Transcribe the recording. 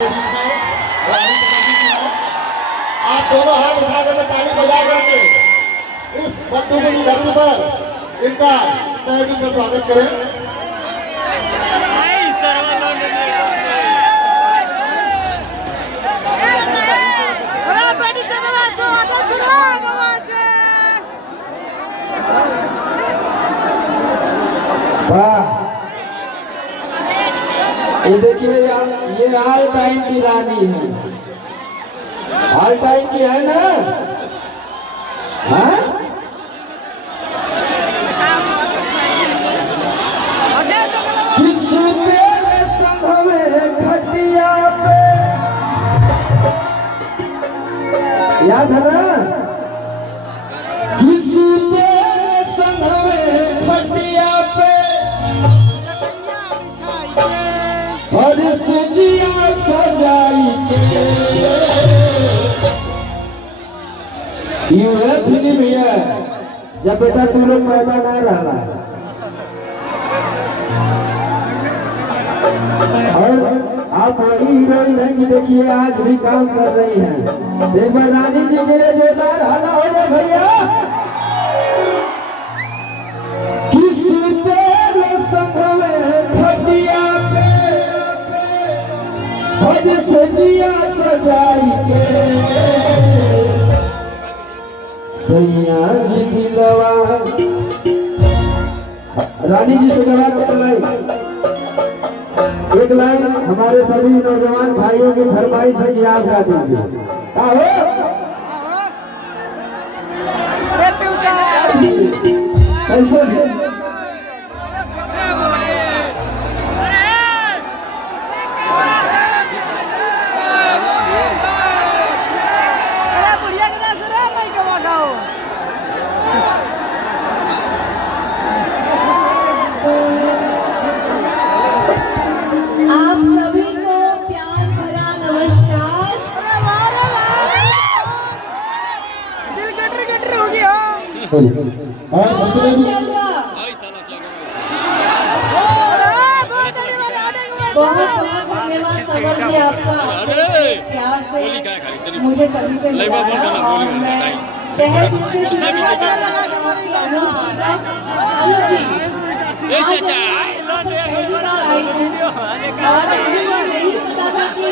आप दोनों हाथ उठा करके ताली बजा करके इस बंधु की धरती पर इनका तहे दिल से स्वागत करें। वाह, ये देखिए ये ऑल टाइम की रानी है, ऑल टाइम की है ना। हाँ? खटिया पे याद है ना, खटिया पे और सजिया सजाई ये फिल्म है जब बेटा तू लोग पैदा नहीं रहा। और आप वही हीरोइन है कि देखिए आज भी काम कर रही हैं। एक बार रानी जी के लिए जोरदार हल्ला हो जाए भैया। खटिया पे और सजिया सजाई के सैया जी दिलवा। रानी जी से गवा के एक लाइन हमारे सभी नौजवान भाइयों की फरमाइश है कि आप गा दीजिए। कैसे बहुत बहुत धन्यवाद समर जी आपका प्यार से मुझे सभी से मिला मैं तहे दिल से शुक्रिया नहीं पता था कि